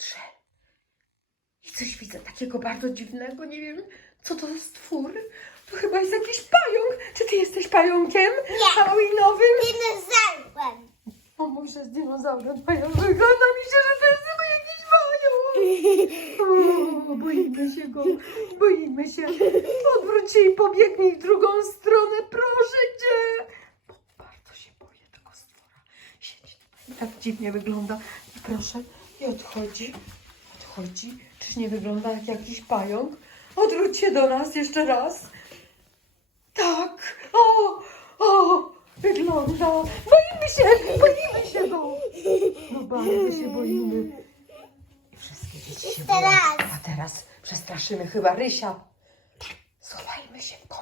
Patrzę. I coś widzę takiego bardzo dziwnego. Nie wiem, co to za stwór. To chyba jest jakiś pająk. Czy ty jesteś pająkiem? Nie. Halloweenowym? Dinozaurem. O, może z dinozaurem pająk. Wygląda mi się, że to jest chyba jakiś pająk. O, boimy się go. Boimy się. Odwróć się i pobiegnij w drugą stronę. Proszę cię. Bo bardzo się boję tego stwora. Siedzi tutaj. Tak dziwnie wygląda. I proszę. I odchodzi. Odchodzi. Czyż nie wygląda jak jakiś pająk? Odwróć się do nas jeszcze raz. Tak. O, o, wygląda. Boimy się, boimy się go. No bardzo się boimy. I wszystkie dzieci się boją. A teraz przestraszymy chyba Rysia. Schowajmy się w kącie.